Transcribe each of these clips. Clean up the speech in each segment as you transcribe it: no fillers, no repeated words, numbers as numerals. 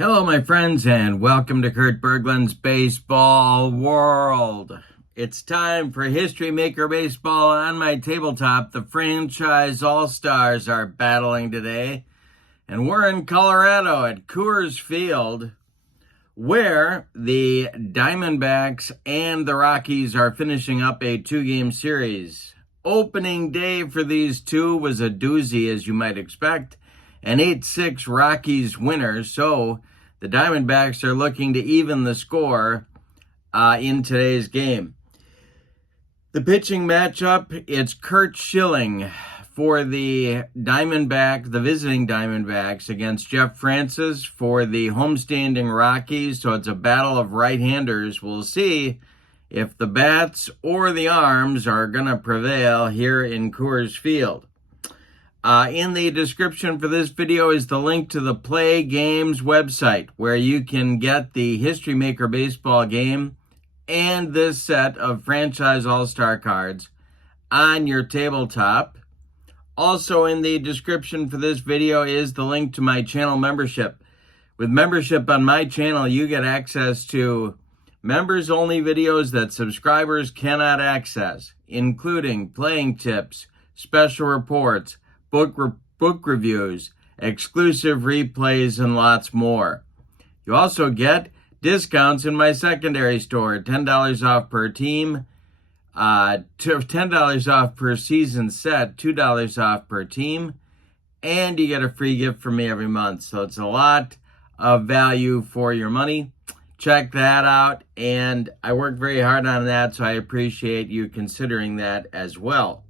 Hello, my friends, and welcome to Kurt Berglund's Baseball World. It's time for History Maker Baseball on my tabletop. The franchise all-stars are battling today, and we're in Colorado at Coors Field, where the Diamondbacks and the Rockies are finishing up a two-game series. Opening day for these two was a doozy, as you might expect. An 8-6 Rockies winner, so the Diamondbacks are looking to even the score in today's game. The pitching matchup, it's Curt Schilling for the visiting Diamondbacks, against Jeff Francis for the homestanding Rockies. So it's a battle of right-handers. We'll see if the bats or the arms are going to prevail here in Coors Field. In the description for this video is the link to the Play Games website, where you can get the History Maker Baseball game and this set of franchise all-star cards on your tabletop. Also in the description for this video is the link to my channel membership. With membership on my channel, you get access to members-only videos that subscribers cannot access, including playing tips, special reports, book reviews, exclusive replays, and lots more. You also get discounts in my secondary store, $10 off per team, $10 off per season set, $2 off per team, and you get a free gift from me every month. So it's a lot of value for your money. Check that out, and I work very hard on that, so I appreciate you considering that as well.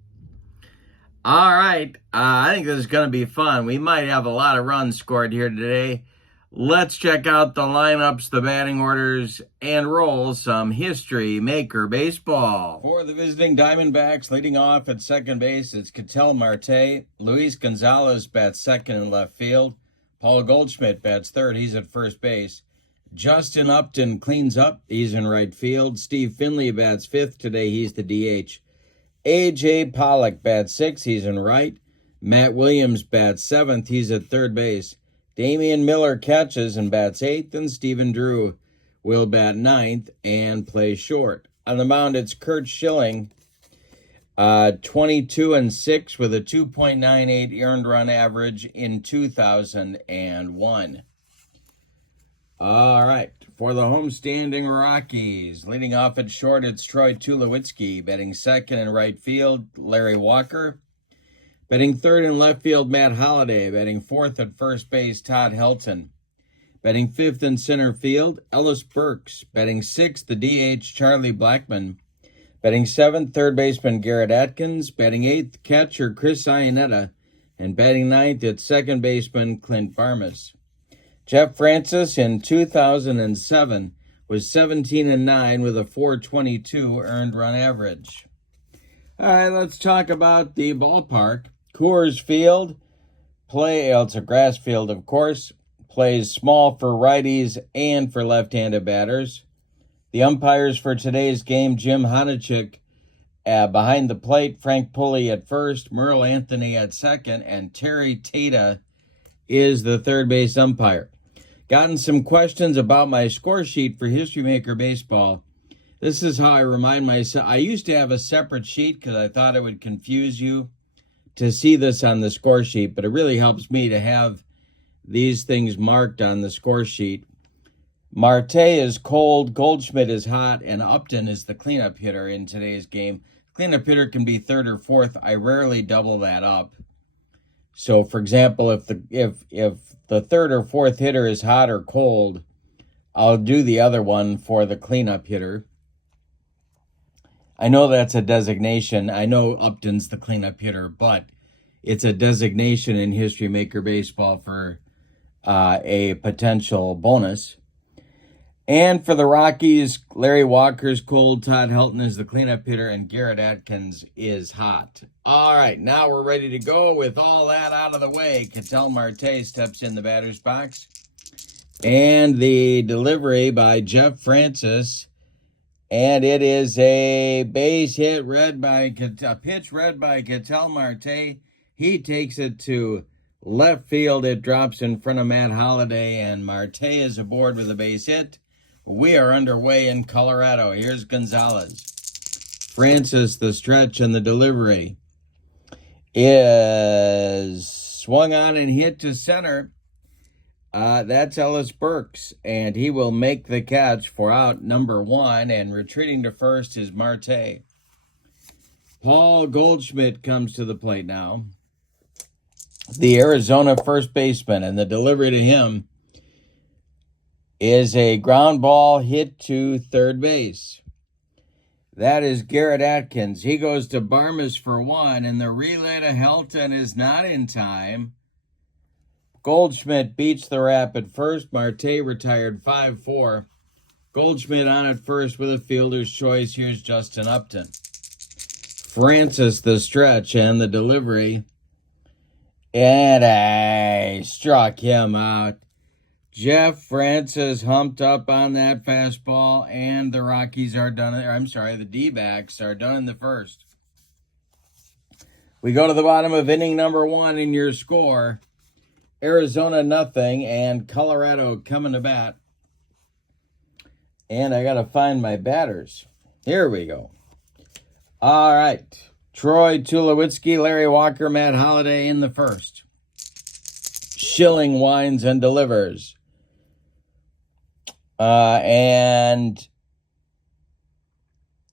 All right, I think this is going to be fun. We might have a lot of runs scored here today. Let's check out the lineups, the batting orders, and roll some History Maker Baseball. For the visiting Diamondbacks, leading off at second base, it's Ketel Marte. Luis Gonzalez bats second in left field. Paul Goldschmidt bats third. He's at first base. Justin Upton cleans up. He's in right field. Steve Finley bats fifth today. He's the DH. A.J. Pollock bats sixth. He's in right. Matt Williams bats seventh. He's at third base. Damian Miller catches and bats eighth, and Stephen Drew will bat ninth and play short. On the mound, it's Curt Schilling, 22-6 with a 2.98 earned run average in 2001. All right, for the homestanding Rockies, leading off at short, it's Troy Tulowitzki. Batting second in right field, Larry Walker. Batting third in left field, Matt Holliday. Batting fourth at first base, Todd Helton. Batting fifth in center field, Ellis Burks. Batting sixth, the DH, Charlie Blackmon. Batting seventh, third baseman, Garrett Atkins. Batting eighth, catcher, Chris Iannetta. And batting ninth at second baseman, Clint Barmas. Jeff Francis in 2007 was 17-9 with a 4.22 earned run average. All right, let's talk about the ballpark. Coors Field, it's a grass field, of course, plays small for righties and for left-handed batters. The umpires for today's game, Jim Honachik behind the plate, Frank Pulley at first, Merle Anthony at second, and Terry Tata is the third base umpire. Gotten some questions about my score sheet for History Maker Baseball. This is how I remind myself. I used to have a separate sheet because I thought it would confuse you to see this on the score sheet, but it really helps me to have these things marked on the score sheet. Marte is cold, Goldschmidt is hot, and Upton is the cleanup hitter in today's game. Cleanup hitter can be third or fourth. I rarely double that up. So, for example, if the third or fourth hitter is hot or cold, I'll do the other one for the cleanup hitter. I know that's a designation. I know Upton's the cleanup hitter, but it's a designation in History Maker Baseball for a potential bonus. And for the Rockies, Larry Walker's cold, Todd Helton is the cleanup hitter, and Garrett Atkins is hot. All right, now we're ready to go. With all that out of the way, Ketel Marte steps in the batter's box. And the delivery by Jeff Francis. And it is a base hit a pitch read by Ketel Marte. He takes it to Left field, it drops in front of Matt Holliday, and Marte is aboard with a base hit. We are underway in Colorado. Here's Gonzalez. Francis, the stretch and the delivery is swung on and hit to center. That's Ellis Burks, and he will make the catch for out number 1, and retreating to first is Marte. Paul Goldschmidt comes to the plate now, the Arizona first baseman, and the delivery to him is a ground ball hit to third base. That is Garrett Atkins. He goes to Barmas for 1, and the relay to Helton is not in time. Goldschmidt beats the rap at first. Marte retired 5-4. Goldschmidt on at first with a fielder's choice. Here's Justin Upton. Francis, the stretch and the delivery. And I struck him out. Jeff Francis humped up on that fastball, and the Rockies are done. The D-backs are done in the first. We go to the bottom of inning number 1 in your score. Arizona nothing, and Colorado coming to bat. And I got to find my batters. Here we go. All right. Troy Tulowitzki, Larry Walker, Matt Holliday in the first. Schilling winds and delivers. And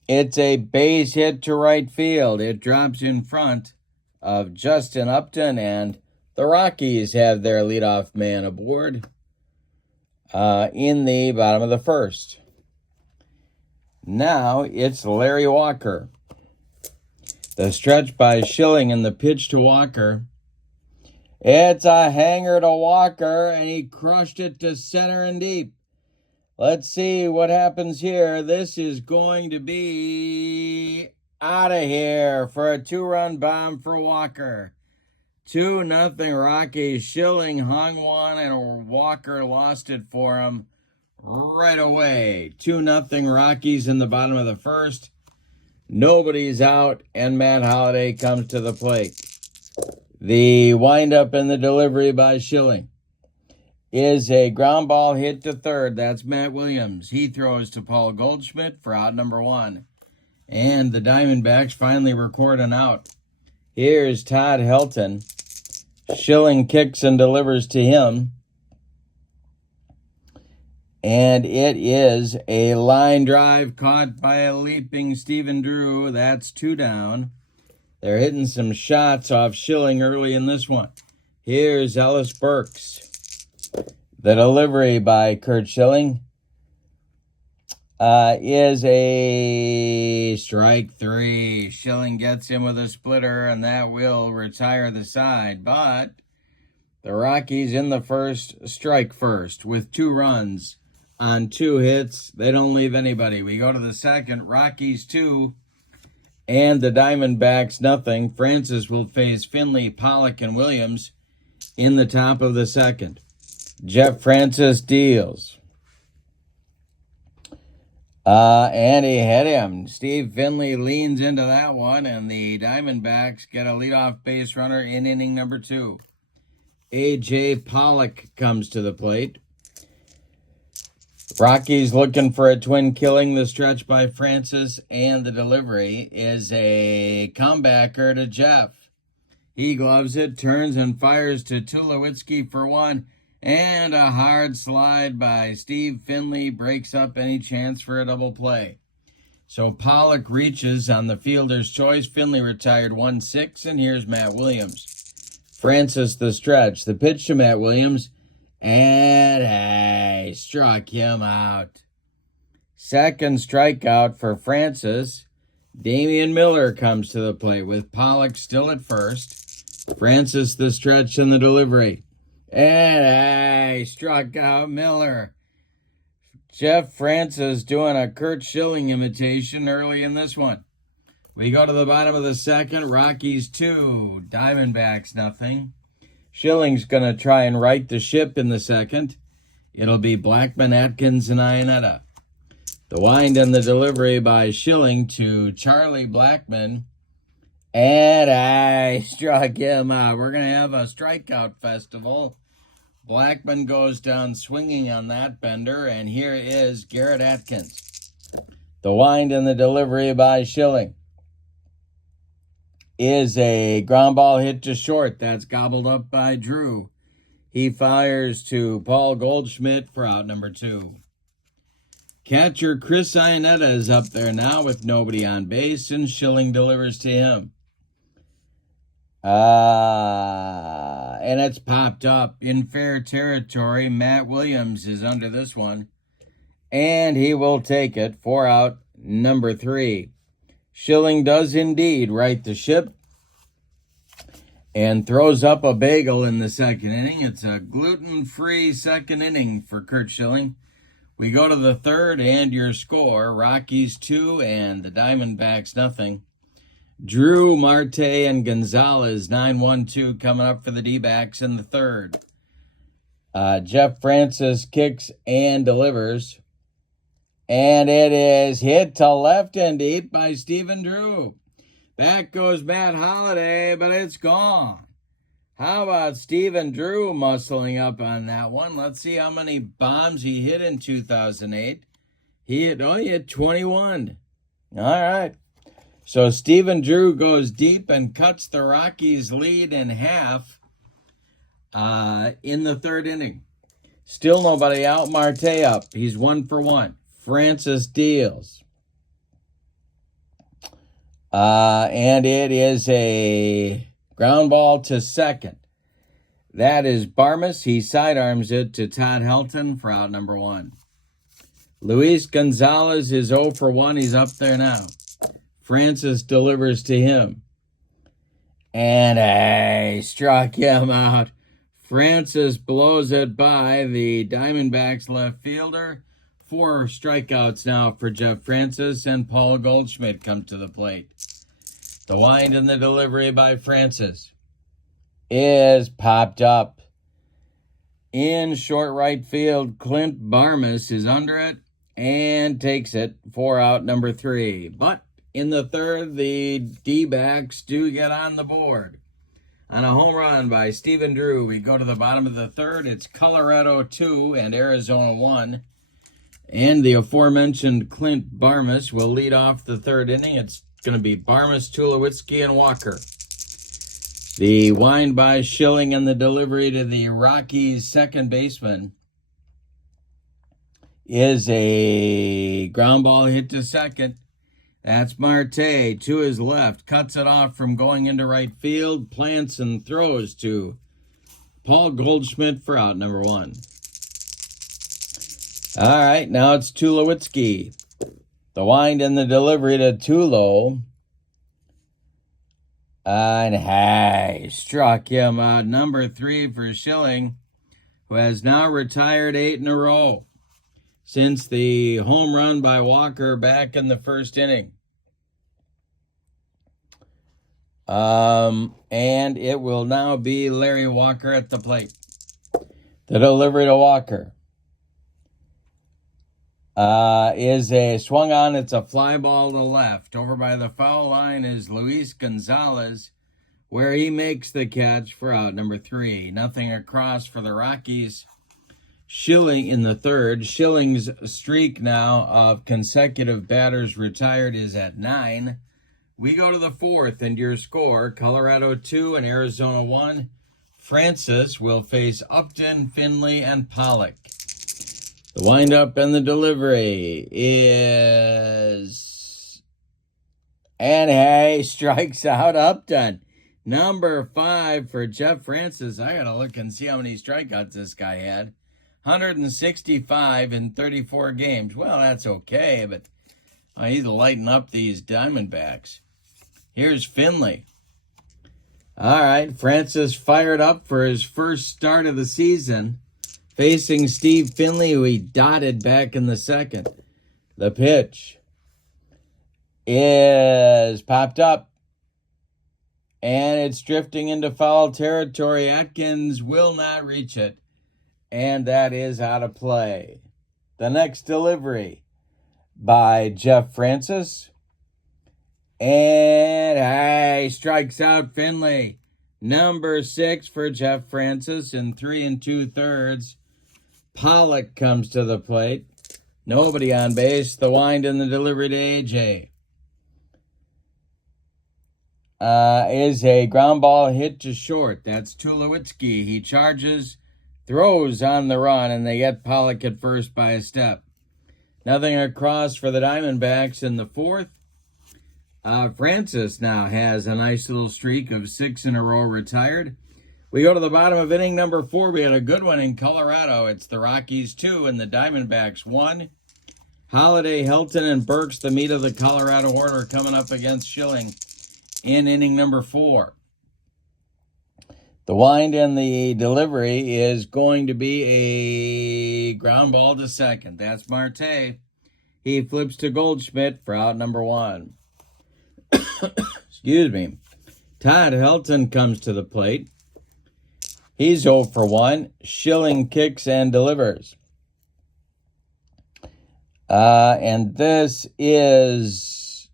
it's a base hit to right field. It drops in front of Justin Upton, and the Rockies have their leadoff man aboard in the bottom of the first. Now it's Larry Walker. The stretch by Schilling and the pitch to Walker. It's a hanger to Walker, and he crushed it to center and deep. Let's see what happens here. This is going to be out of here for a 2-run bomb for Walker. 2-0 Rockies. Schilling hung one, and Walker lost it for him right away. 2-0 Rockies in the bottom of the first. Nobody's out, and Matt Holliday comes to the plate. The windup and the delivery by Schilling is a ground ball hit to third. That's Matt Williams. He throws to Paul Goldschmidt for out number 1. And the Diamondbacks finally record an out. Here's Todd Helton. Schilling kicks and delivers to him. And it is a line drive caught by a leaping Stephen Drew. That's 2 down. They're hitting some shots off Schilling early in this one. Here's Ellis Burks. The delivery by Curt Schilling is a strike 3. Schilling gets him with a splitter, and that will retire the side. But the Rockies in the first strike first with 2 runs on 2 hits. They don't leave anybody. We go to the second. Rockies 2 and the Diamondbacks nothing. Francis will face Finley, Pollock, and Williams in the top of the second. Jeff Francis deals. And he hit him. Steve Finley leans into that one, and the Diamondbacks get a leadoff base runner in inning number 2. A.J. Pollock comes to the plate. Rockies looking for a twin killing. The stretch by Francis, and the delivery is a comebacker to Jeff. He gloves it, turns, and fires to Tulowitzki for 1. And a hard slide by Steve Finley breaks up any chance for a double play. So Pollock reaches on the fielder's choice. Finley retired 1-6, and here's Matt Williams. Francis the stretch. The pitch to Matt Williams, and I struck him out. Second strikeout for Francis. Damian Miller comes to the plate with Pollock still at first. Francis the stretch and the delivery. And I struck out Miller. Jeff Francis doing a Curt Schilling imitation early in this one. We go to the bottom of the second. Rockies 2, Diamondbacks nothing. Schilling's going to try and right the ship in the second. It'll be Blackman, Atkins, and Iannetta. The wind and the delivery by Schilling to Charlie Blackman. And I struck him out. We're going to have a strikeout festival. Blackman goes down swinging on that bender, and here is Garrett Atkins. The wind and the delivery by Schilling is a ground ball hit to short. That's gobbled up by Drew. He fires to Paul Goldschmidt for out number 2. Catcher Chris Iannetta is up there now with nobody on base, and Schilling delivers to him. And it's popped up in fair territory. Matt Williams is under this one, and he will take it for out number 3. Schilling does indeed right the ship and throws up a bagel in the second inning. It's a gluten-free second inning for Curt Schilling. We go to the third, and your score, Rockies 2 and the Diamondbacks nothing. Drew, Marte, and Gonzalez, 9-1-2 coming up for the D-backs in the third. Jeff Francis kicks and delivers. And it is hit to left and deep by Stephen Drew. Back goes Matt Holliday, but it's gone. How about Stephen Drew muscling up on that one? Let's see how many bombs he hit in 2008. He hit 21. All right. So Stephen Drew goes deep and cuts the Rockies' lead in half in the third inning. Still nobody out. Marte up. He's 1 for 1. Francis deals. And it is a ground ball to second. That is Barmes. He sidearms it to Todd Helton for out number 1. Luis Gonzalez is 0 for 1. He's up there now. Francis delivers to him. And I struck him out. Francis blows it by the Diamondbacks left fielder. 4 strikeouts now for Jeff Francis, and Paul Goldschmidt comes to the plate. The wind and the delivery by Francis is popped up. In short right field, Clint Barmes is under it and takes it for out number 3. But in the third, the D-backs do get on the board. On a home run by Stephen Drew, we go to the bottom of the third. It's Colorado 2 and Arizona 1. And the aforementioned Clint Barmes will lead off the third inning. It's going to be Barmes, Tulowitzki, and Walker. The wind by Schilling and the delivery to the Rockies' second baseman is a ground ball hit to second. That's Marte to his left. Cuts it off from going into right field. Plants and throws to Paul Goldschmidt for out number 1. All right, now it's Tulowitzki. The wind and the delivery to Tulo. And struck him out. Number 3 for Schilling, who has now retired 8 in a row since the home run by Walker back in the first inning. And it will now be Larry Walker at the plate. The delivery to Walker is a swung on. It's a fly ball to left. Over by the foul line is Luis Gonzalez, where he makes the catch for out number 3. Nothing across for the Rockies. Schilling in the third. Schilling's streak now of consecutive batters retired is at 9. We go to the fourth, and your score, Colorado 2 and Arizona 1. Francis will face Upton, Finley, and Pollock. The windup and the delivery is... And strikes out Upton. Number 5 for Jeff Francis. I got to look and see how many strikeouts this guy had. 165 in 34 games. Well, that's okay, but he's lighting up these Diamondbacks. Here's Finley. All right, Francis fired up for his first start of the season, facing Steve Finley, who he dotted back in the second. The pitch is popped up, and it's drifting into foul territory. Atkins will not reach it, and that is out of play. The next delivery by Jeff Francis And he strikes out Finley. Number 6 for Jeff Francis in 3 2/3. Pollock comes to the plate. Nobody on base. The wind and the delivery to AJ. Is a ground ball hit to short. That's Tulowitzki. He charges, throws on the run, and they get Pollock at first by a step. Nothing across for the Diamondbacks in the 4th. Francis now has a nice little streak of 6 in a row retired. We go to the bottom of inning number 4. We had a good one in Colorado. It's the Rockies 2 and the Diamondbacks 1. Holiday, Hilton, and Burks, the meat of the Colorado order, coming up against Schilling in inning number 4. The wind and the delivery is going to be a ground ball to second. That's Marte. He flips to Goldschmidt for out number 1. Excuse me. Todd Helton comes to the plate. He's 0 for 1. Schilling kicks and delivers. And this is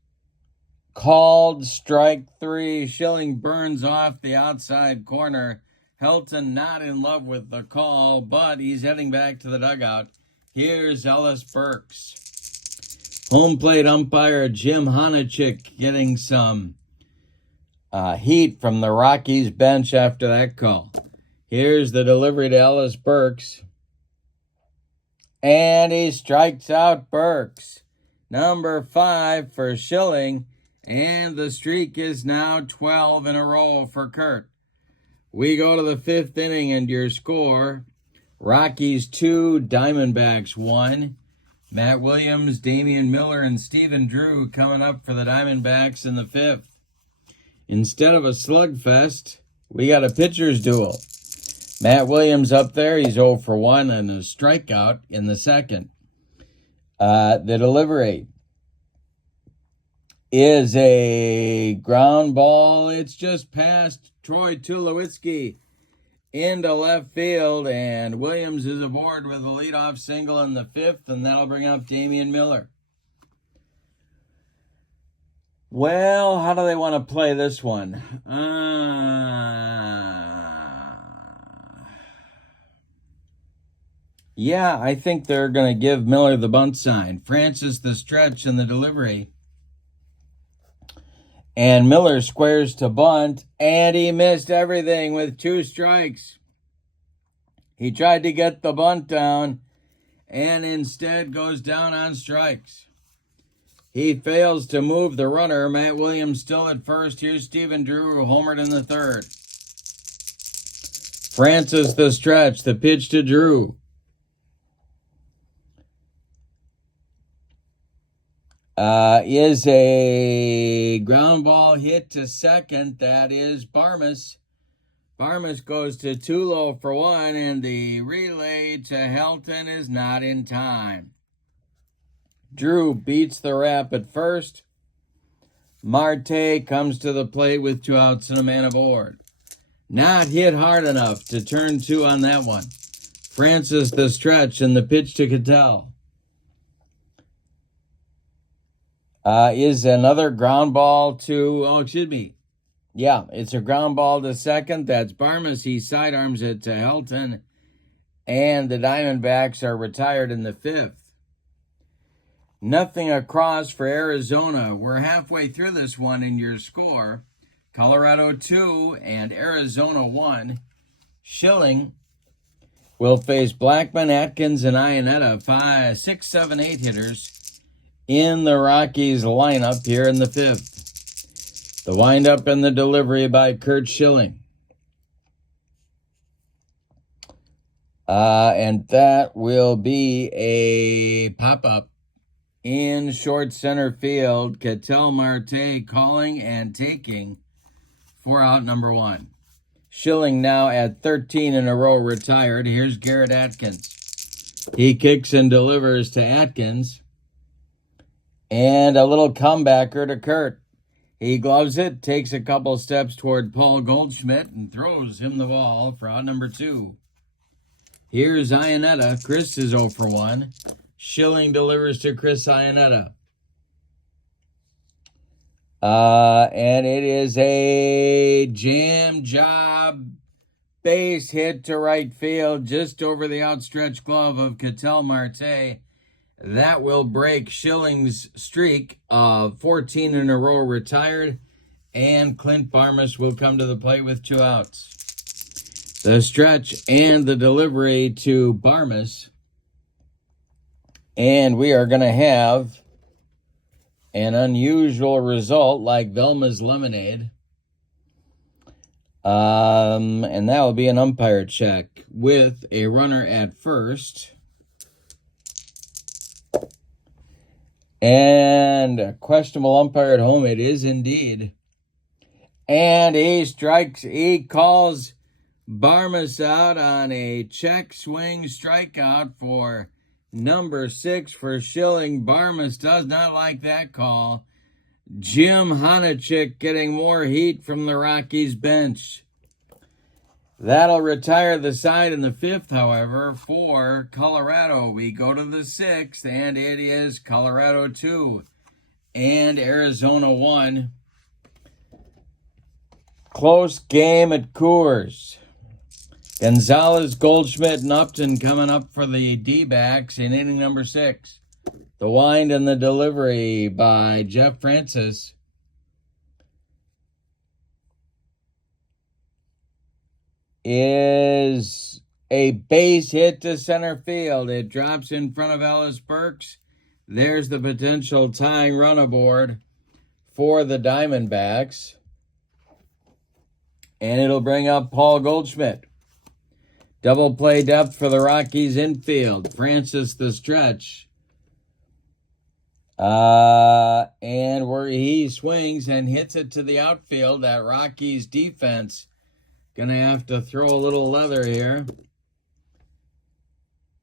called strike 3. Schilling burns off the outside corner. Helton not in love with the call, but he's heading back to the dugout. Here's Ellis Burks. Home plate umpire Jim Honachik getting some heat from the Rockies bench after that call. Here's the delivery to Ellis Burks. And he strikes out Burks. Number 5 for Schilling. And the streak is now 12 in a row for Kurt. We go to the 5th inning and your score. Rockies 2, Diamondbacks 1. Matt Williams, Damian Miller, and Stephen Drew coming up for the Diamondbacks in the 5th. Instead of a slugfest, we got a pitcher's duel. Matt Williams up there, he's 0 for 1 and a strikeout in the 2nd. The delivery is a ground ball. It's just past Troy Tulowitzki into left field, and Williams is aboard with a leadoff single in the 5th, and that'll bring up Damian Miller. Well, how do they want to play this one? Yeah, I think they're going to give Miller the bunt sign. Francis the stretch and the delivery. And Miller squares to bunt, and he missed everything with 2 strikes. He tried to get the bunt down, and instead goes down on strikes. He fails to move the runner. Matt Williams still at first. Here's Stephen Drew, homered in the 3rd. Francis the stretch, the pitch to Drew. Is a ground ball hit to second. That is Barmas. Barmas goes to Tulo for 1, and the relay to Helton is not in time. Drew beats the rap at first. Marte comes to the plate with 2 outs and a man aboard. Not hit hard enough to turn 2 on that one. Francis the stretch and the pitch to Cattell. Is another ground ball to, Yeah, it's a ground ball to second. That's Barmas. He sidearms it to Helton. And the Diamondbacks are retired in the 5th. Nothing across for Arizona. We're halfway through this one in your score. Colorado 2 and Arizona 1. Schilling will face Blackman, Atkins, and Iannetta, 5, 6, 7, 8 hitters in the Rockies lineup here in the 5th. The windup and the delivery by Curt Schilling. And that will be a pop-up in short center field. Cattell Marte calling and taking for out number 1. Schilling now at 13 in a row retired. Here's Garrett Atkins. He kicks and delivers to Atkins. And a little comebacker to Kurt. He gloves it, takes a couple steps toward Paul Goldschmidt, and throws him the ball for out number 2. Here's Iannetta. Chris is 0 for 1. Schilling delivers to Chris Iannetta. And it is a jam job base hit to right field, just over the outstretched glove of Ketel Marte. That will break Schilling's streak of 14 in a row retired, and Clint Barmas will come to the plate with 2 outs. The stretch and the delivery to Barmas, and we are going to have an unusual result like Velma's Lemonade. And that will be an umpire check with a runner at first. And a questionable umpire at home. It is indeed. And he calls Barmas out on a check swing strikeout for number 6 for Schilling. Barmas does not like that call. Jim Honachik getting more heat from the Rockies bench. That'll retire the side in the 5th, however, for Colorado. We go to the 6th, and it is Colorado 2 and Arizona 1. Close game at Coors. Gonzalez, Goldschmidt, and Upton coming up for the D-backs in inning number 6. The wind and the delivery by Jeff Francis. Is a base hit to center field. It drops in front of Ellis Burks. There's the potential tying run aboard for the Diamondbacks. And it'll bring up Paul Goldschmidt. Double play depth for the Rockies infield. Francis the stretch. And where he swings and hits it to the outfield, that Rockies defense gonna have to throw a little leather here.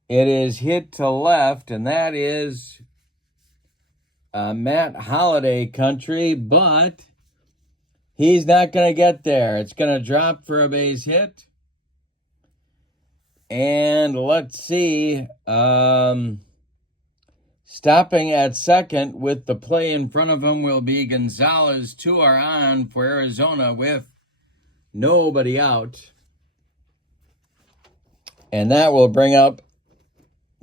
It is hit to left, and that is Matt Holliday country, but he's not going to get there. It's going to drop for a base hit. And let's see. Stopping at second with the play in front of him will be Gonzalez. 2 are on for Arizona with nobody out. And that will bring up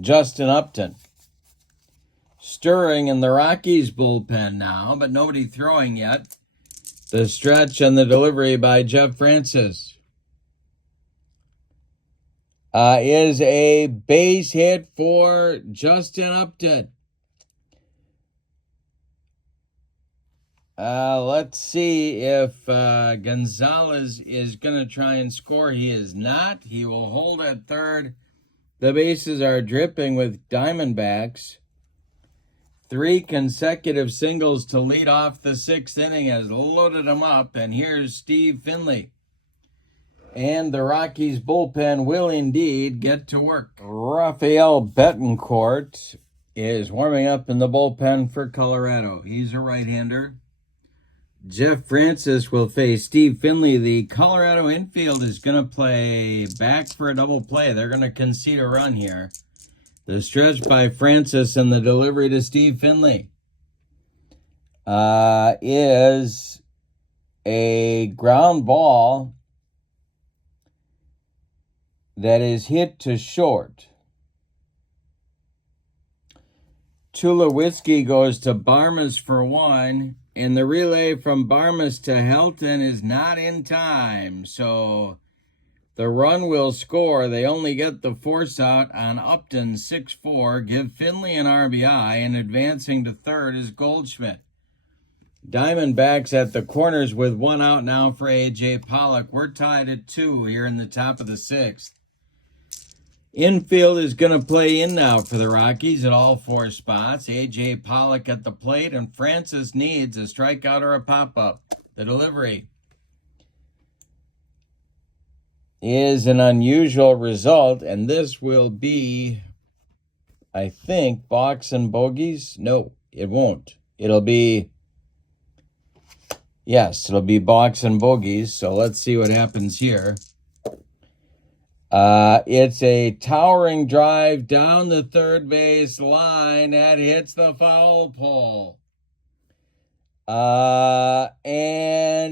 Justin Upton. Stirring in the Rockies bullpen now, but nobody throwing yet. The stretch and the delivery by Jeff Francis. Is a base hit for Justin Upton. Let's see if Gonzalez is going to try and score. He is not. He will hold at third. The bases are dripping with Diamondbacks. 3 consecutive singles to lead off the 6th inning has loaded them up. And here's Steve Finley. And the Rockies bullpen will indeed get to work. Rafael Betancourt is warming up in the bullpen for Colorado. He's a right-hander. Jeff Francis will face Steve Finley. The Colorado infield is going to play back for a double play. They're going to concede a run here. The stretch by Francis and the delivery to Steve Finley is a ground ball that is hit to short. Tulowitzki goes to Barmas for 1, and the relay from Barmas to Helton is not in time. So the run will score. They only get the force out on Upton 6-4. Give Finley an RBI, and advancing to third is Goldschmidt. Diamondbacks at the corners with 1 out now for A.J. Pollock. We're tied at 2 here in the top of the 6th. Infield is going to play in now for the Rockies at all 4 spots. A.J. Pollock at the plate, and Francis needs a strikeout or a pop-up. The delivery is an unusual result, and this will be, I think, box and bogeys. No, it won't. It'll be box and bogeys, so let's see what happens here. It's a towering drive down the 3rd base line that hits the foul pole. And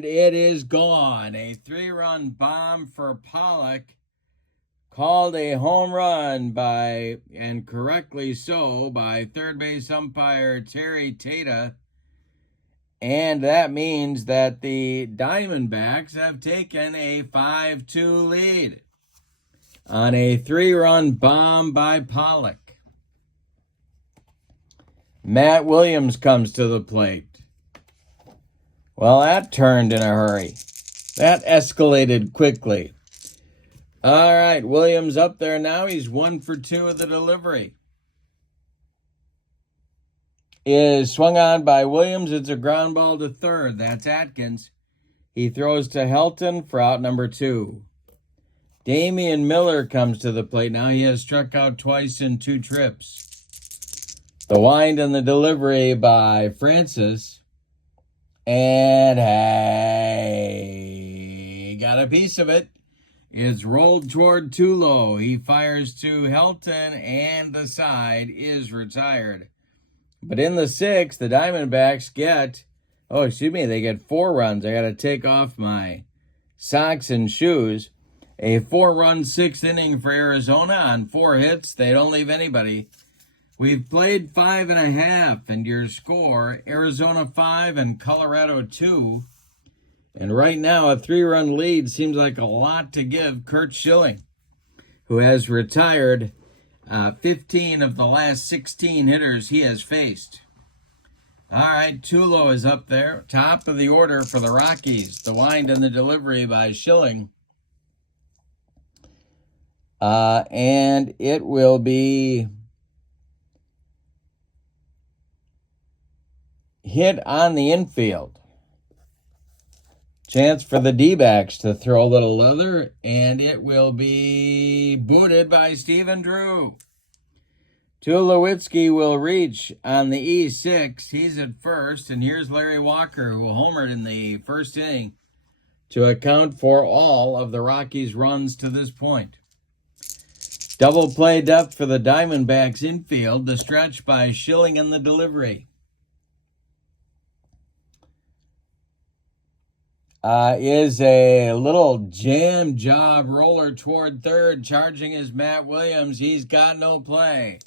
it is gone. A 3-run bomb for Pollock, called a home run by, and correctly so, by third base umpire Terry Tata. And that means that the Diamondbacks have taken a 5-2 lead on a 3-run bomb by Pollock. Matt Williams comes to the plate. Well, that turned in a hurry. That escalated quickly. All right, Williams up there now. He's 1 for 2 of the delivery. Is swung on by Williams. It's a ground ball to third. That's Atkins. He throws to Helton for out number 2. Damian Miller comes to the plate now. He has struck out twice in 2 trips. The wind and the delivery by Francis. And hey, got a piece of it. It's rolled toward Tulo. He fires to Helton, and the side is retired. But in the 6th, the Diamondbacks get, they get 4 runs. I got to take off my socks and shoes. A 4-run 6th inning for Arizona on 4 hits. They don't leave anybody. We've played 5.5, and your score, Arizona 5 and Colorado 2. And right now, a 3-run lead seems like a lot to give Curt Schilling, who has retired 15 of the last 16 hitters he has faced. All right, Tulo is up there, top of the order for the Rockies. The wind and the delivery by Schilling. And it will be hit on the infield. Chance for the D-backs to throw a little leather, and it will be booted by Stephen Drew. Tulowitzki will reach on the E6. He's at first, and here's Larry Walker, who homered in the first inning to account for all of the Rockies' runs to this point. Double play depth for the Diamondbacks infield. The stretch by Schilling and the delivery. Is a little jam job roller toward third. Charging is Matt Williams. He's got no play.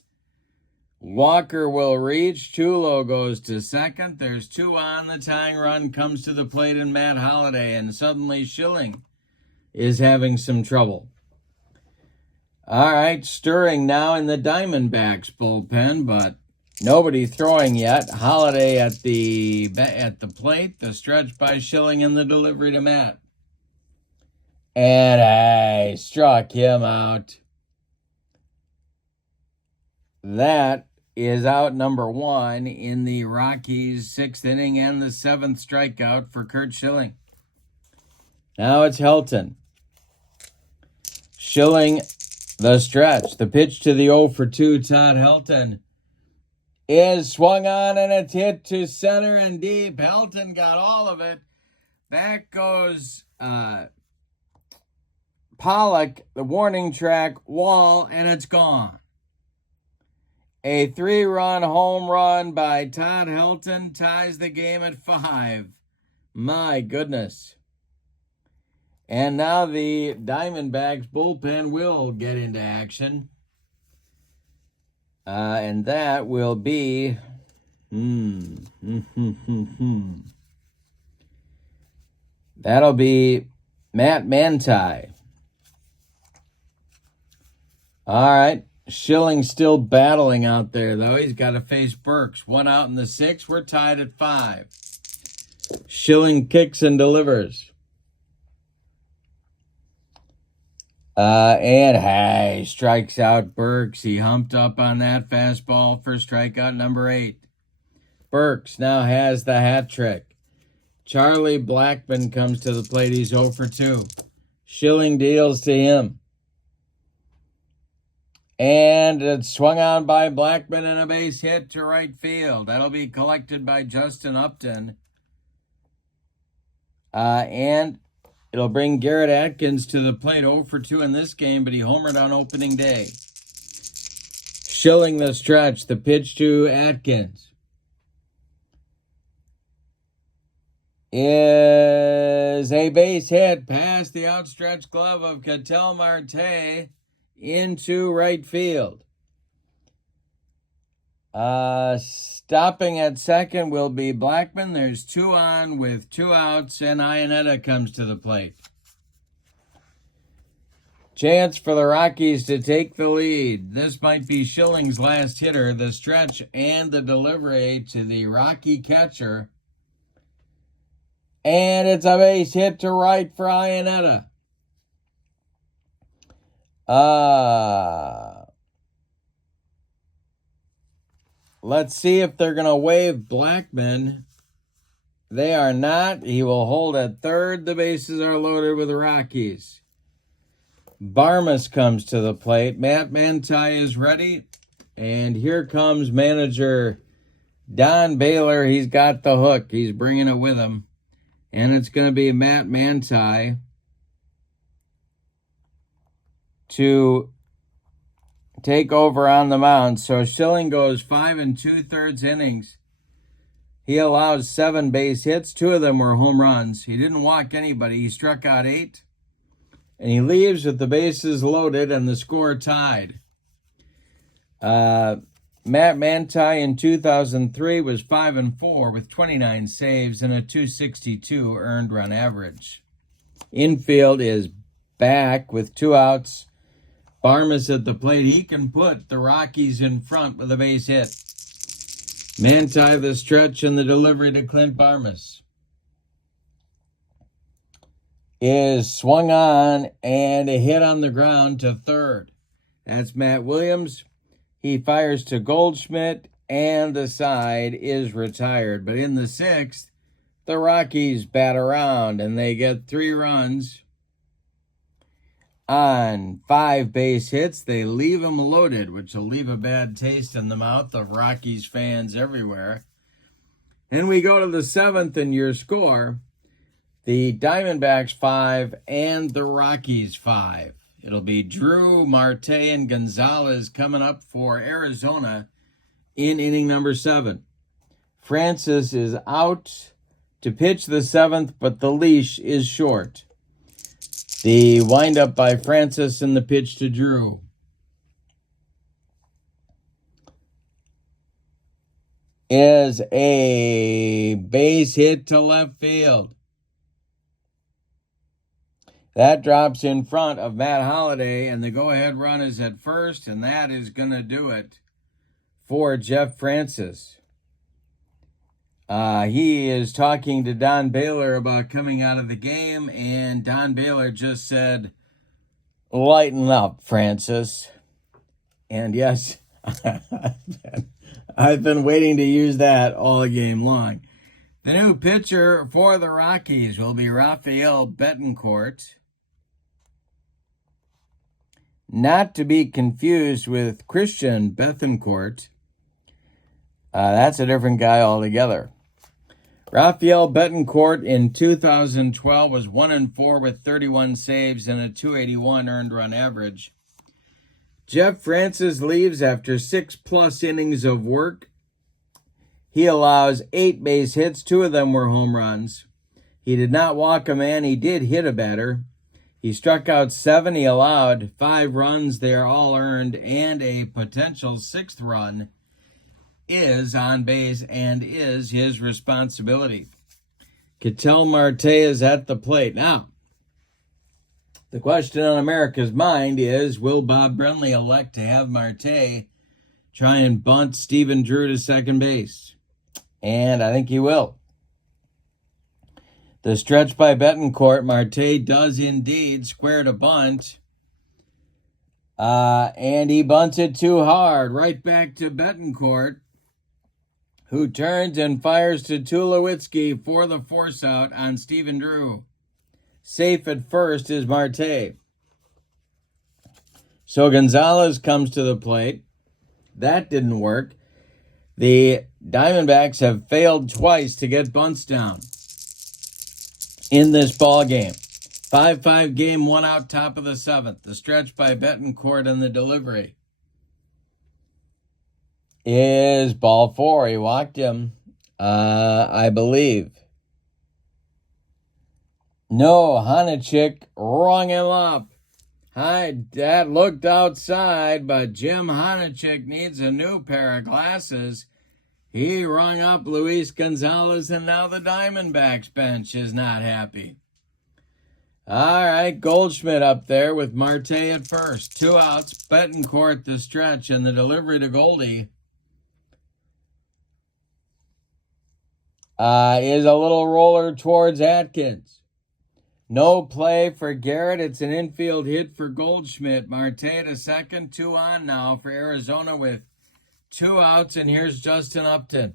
Walker will reach. Tulo goes to second. There's 2 on. The tying run comes to the plate in Matt Holliday. And suddenly Schilling is having some trouble. All right, stirring now in the Diamondbacks bullpen, but nobody throwing yet. Holliday at the plate. The stretch by Schilling and the delivery to Matt. And I struck him out. That is out number 1 in the Rockies' 6th inning and the 7th strikeout for Curt Schilling. Now it's Helton. Schilling, the stretch. The pitch to the 0 for 2, Todd Helton, is swung on, and it's hit to center and deep. Helton got all of it. Back goes Pollock, the warning track wall, and it's gone. A 3-run home run by Todd Helton ties the game at 5. My goodness. And now the Diamondbacks bullpen will get into action. And that will be that'll be Matt Manti. All right. Schilling still battling out there, though. He's got to face Burks. 1 out in the 6th. We're tied at 5. Schilling kicks and delivers. And strikes out Burks. He humped up on that fastball for strikeout number 8. Burks now has the hat trick. Charlie Blackmon comes to the plate. He's 0 for 2. Schilling deals to him. And it's swung on by Blackmon and a base hit to right field. That'll be collected by Justin Upton. And it'll bring Garrett Atkins to the plate. 0 for 2 in this game, but he homered on opening day. Schilling the stretch. The pitch to Atkins. is a base hit past the outstretched glove of Ketel Marte into right field. Stopping at second will be Blackman. There's 2 on with 2 outs, and Iannetta comes to the plate. Chance for the Rockies to take the lead. This might be Schilling's last hitter. The stretch and the delivery to the Rocky catcher. And it's a base hit to right for Iannetta. Let's see if they're going to waive Blackman. They are not. He will hold at third. The bases are loaded with the Rockies. Barmas comes to the plate. Matt Manti is ready. And here comes manager Don Baylor. He's got the hook. He's bringing it with him. And it's going to be Matt Manti to take over on the mound. So Schilling goes 5 2/3 innings. He allows 7 base hits. 2 of them were home runs. He didn't walk anybody. He struck out 8. And he leaves with the bases loaded and the score tied. Matt Manti in 2003 was 5-4 with 29 saves and a .262 earned run average. Infield is back with 2 outs. Barmas at the plate. He can put the Rockies in front with a base hit. Manti the stretch and the delivery to Clint Barmas is swung on and a hit on the ground to third. That's Matt Williams. He fires to Goldschmidt and the side is retired. But in the 6th, the Rockies bat around and they get 3 runs on 5 base hits. They leave them loaded, which will leave a bad taste in the mouth of Rockies fans everywhere. And we go to the 7th and your score. The Diamondbacks 5 and the Rockies 5. It'll be Drew, Marte, and Gonzalez coming up for Arizona in inning number 7. Francis is out to pitch the 7th, but the leash is short. The windup by Francis and the pitch to Drew. Is a base hit to left field. That drops in front of Matt Holliday, and the go-ahead run is at first, and that is going to do it for Jeff Francis. He is talking to Don Baylor about coming out of the game, and Don Baylor just said, "Lighten up, Francis." And yes, I've been waiting to use that all game long. The new pitcher for the Rockies will be Rafael Betancourt. Not to be confused with Christian Bethancourt. That's a different guy altogether. Rafael Betancourt in 2012 was 1-4 with 31 saves and a .281 earned run average. Jeff Francis leaves after 6+ innings of work. He allows 8 base hits. 2 of them were home runs. He did not walk a man. He did hit a batter. He struck out 7. He allowed 5 runs. They are all earned, and a potential 6th run is on base and is his responsibility. Ketel Marte is at the plate. Now, the question on America's mind is, will Bob Brenly elect to have Marte try and bunt Stephen Drew to second base? And I think he will. The stretch by Betancourt, Marte does indeed square to bunt. And he bunts it too hard. Right back to Betancourt, who turns and fires to Tulowitzki for the force out on Stephen Drew. Safe at first is Marte. So Gonzalez comes to the plate. That didn't work. The Diamondbacks have failed twice to get bunts down in this ball game. 5-5 game, 1 out, top of the 7th. The stretch by Betancourt and the delivery is ball 4. He walked him, I believe. No, Honachik rung him up. Dad looked outside, but Jim Honachik needs a new pair of glasses. He rung up Luis Gonzalez, and now the Diamondbacks bench is not happy. All right, Goldschmidt up there with Marte at first. 2 outs, Betancourt the stretch, and the delivery to Goldie is a little roller towards Atkins. No play for Garrett. It's an infield hit for Goldschmidt. Marte to second. 2 on now for Arizona with 2 outs, and here's Justin Upton.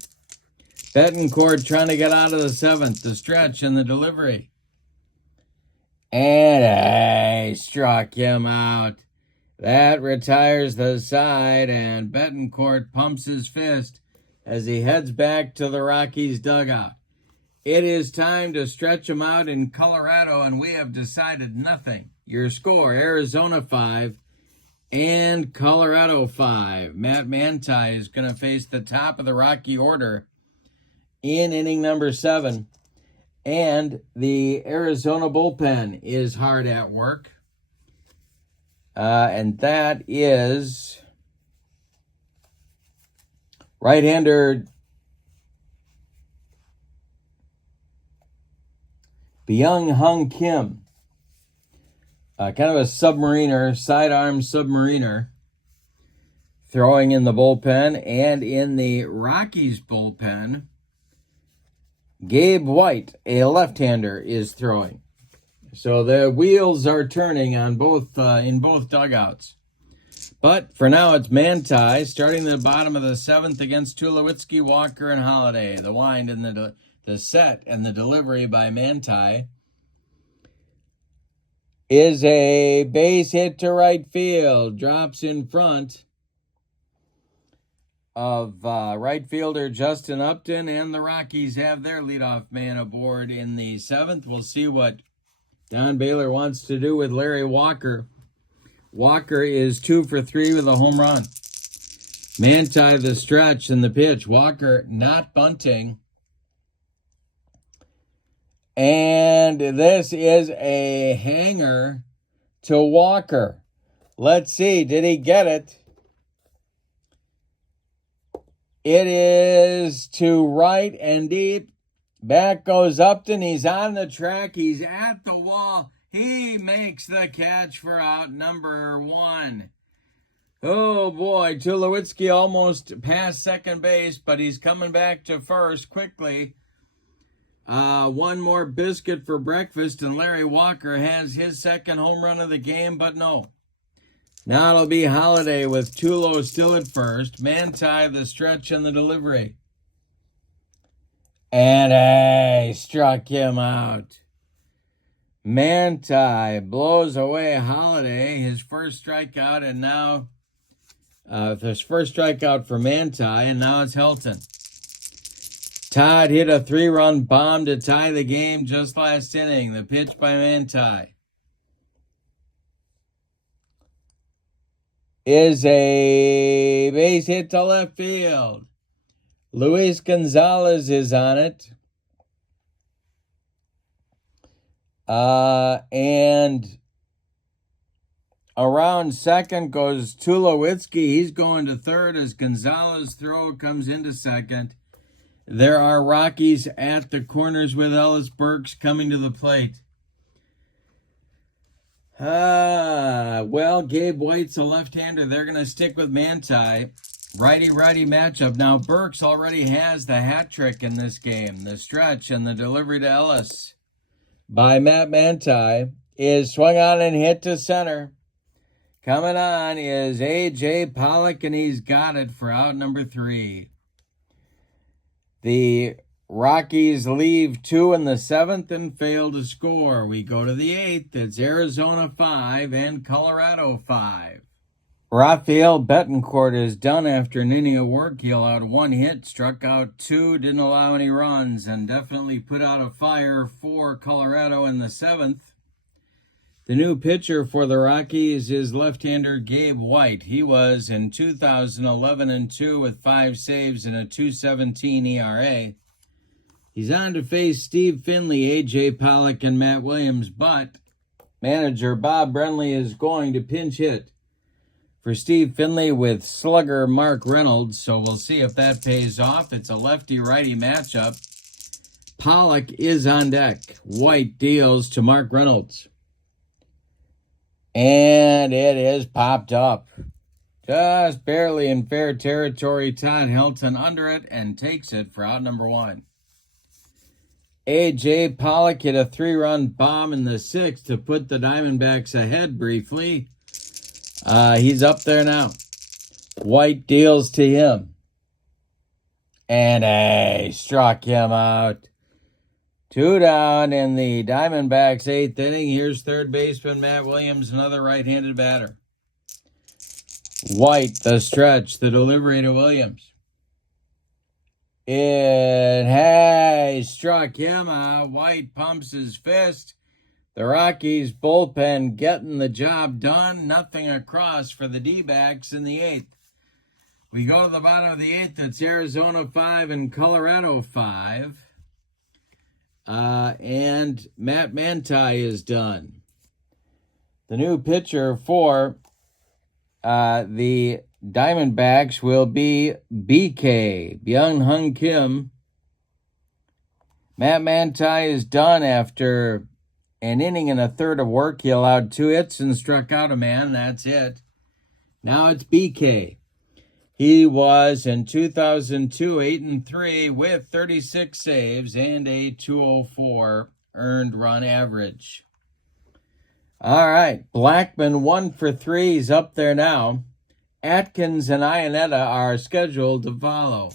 Betancourt trying to get out of the 7th. The stretch and the delivery. And struck him out. That retires the side, and Betancourt pumps his fist as he heads back to the Rockies dugout. It is time to stretch them out in Colorado, and we have decided nothing. Your score, Arizona 5 and Colorado 5. Matt Manti is going to face the top of the Rocky order in inning number 7. And the Arizona bullpen is hard at work. And that is right-hander Byung-Hung Kim. Kind of a submariner, sidearm submariner, throwing in the bullpen. And in the Rockies bullpen, Gabe White, a left-hander, is throwing. So the wheels are turning on both in both dugouts. But for now, it's Manti starting the bottom of the 7th against Tulowitzki, Walker, and Holiday. The wind and the set and the delivery by Manti is a base hit to right field. Drops in front of right fielder Justin Upton, and the Rockies have their leadoff man aboard in the 7th. We'll see what Don Baylor wants to do with Larry Walker. Walker is 2 for 3 with a home run. Manti the stretch and the pitch. Walker not bunting. And this is a hanger to Walker. Let's see, did he get it? It is to right and deep. Back goes Upton. He's on the track. He's at the wall. He makes the catch for out number 1. Oh, boy. Tulowitzki almost past second base, but he's coming back to first quickly. One more biscuit for breakfast, and Larry Walker has his second home run of the game, but no. Now it'll be Holiday with Tulo still at first. Manti the stretch and the delivery. And struck him out. Manti blows away Holiday, his first strikeout, and now his first strikeout for Manti, and now it's Helton. Todd hit a 3-run bomb to tie the game just last inning. The pitch by Manti is a base hit to left field. Luis Gonzalez is on it. And around second goes Tulowitzki. He's going to third as Gonzalez' throw comes into second. There are Rockies at the corners with Ellis Burks coming to the plate. Well, Gabe White's a left-hander. They're going to stick with Manti. Righty-righty matchup. Now, Burks already has the hat trick in this game. The stretch and the delivery to Ellis by Matt Manti is swung on and hit to center. Coming on is A.J. Pollock, and he's got it for out number 3. The Rockies leave 2 in the 7th and fail to score. We go to the 8th. It's Arizona 5 and Colorado 5. Rafael Betancourt is done after an inning of work. He allowed 1 hit, struck out 2, didn't allow any runs, and definitely put out a fire for Colorado in the 7th. The new pitcher for the Rockies is left-hander Gabe White. He was in 2011 and 2 with 5 saves and a .217 ERA. He's on to face Steve Finley, A.J. Pollock, and Matt Williams, but manager Bob Brenly is going to pinch hit for Steve Finley with slugger Mark Reynolds, so we'll see if that pays off. It's a lefty-righty matchup. Pollock is on deck. White deals to Mark Reynolds. And it is popped up. Just barely in fair territory. Todd Helton under it and takes it for out number 1. A.J. Pollock hit a 3-run bomb in the 6th to put the Diamondbacks ahead briefly. He's up there now. White deals to him. And struck him out. 2 down in the Diamondbacks' 8th inning. Here's third baseman Matt Williams, another right-handed batter. White, the stretch, the delivery to Williams. It struck him out. White pumps his fist. The Rockies bullpen getting the job done. Nothing across for the D-backs in the 8th. We go to the bottom of the 8th. It's Arizona 5 and Colorado 5. And Matt Manti is done. The new pitcher for the Diamondbacks will be BK, Byung-Hun Kim. Matt Manti is done after an inning and a third of work. He allowed 2 hits and struck out a man. That's it. Now it's BK. He was in 2002 8-3 with 36 saves and a 204 earned run average. All right, Blackman 1 for 3. He's up there now. Atkins and Ionetta are scheduled to follow.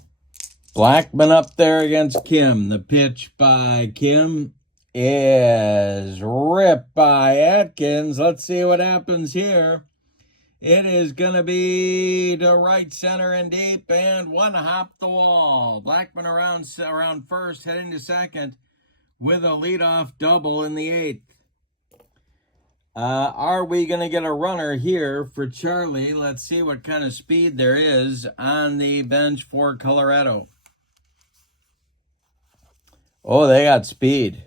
Blackman up there against Kim. The pitch by Kim is ripped by Atkins. Let's see what happens here. It is going to be to right center and deep and one hop the wall. Blackman around first, heading to second with a leadoff double in the 8th. Are we going to get a runner here for Charlie? Let's see what kind of speed there is on the bench for Colorado. Oh, they got speed.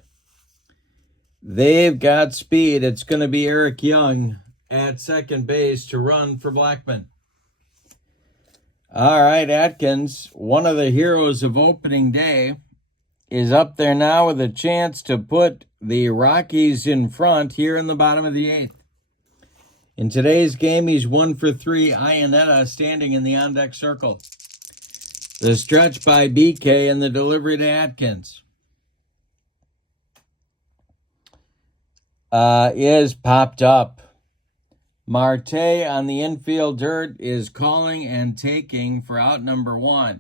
They've got speed. It's going to be Eric Young at second base to run for Blackman. All right, Atkins, one of the heroes of opening day, is up there now with a chance to put the Rockies in front here in the bottom of the 8th. In today's game, he's 1 for 3. Ionetta standing in the on-deck circle. The stretch by BK and the delivery to Atkins is popped up. Marte on the infield dirt is calling and taking for out number 1.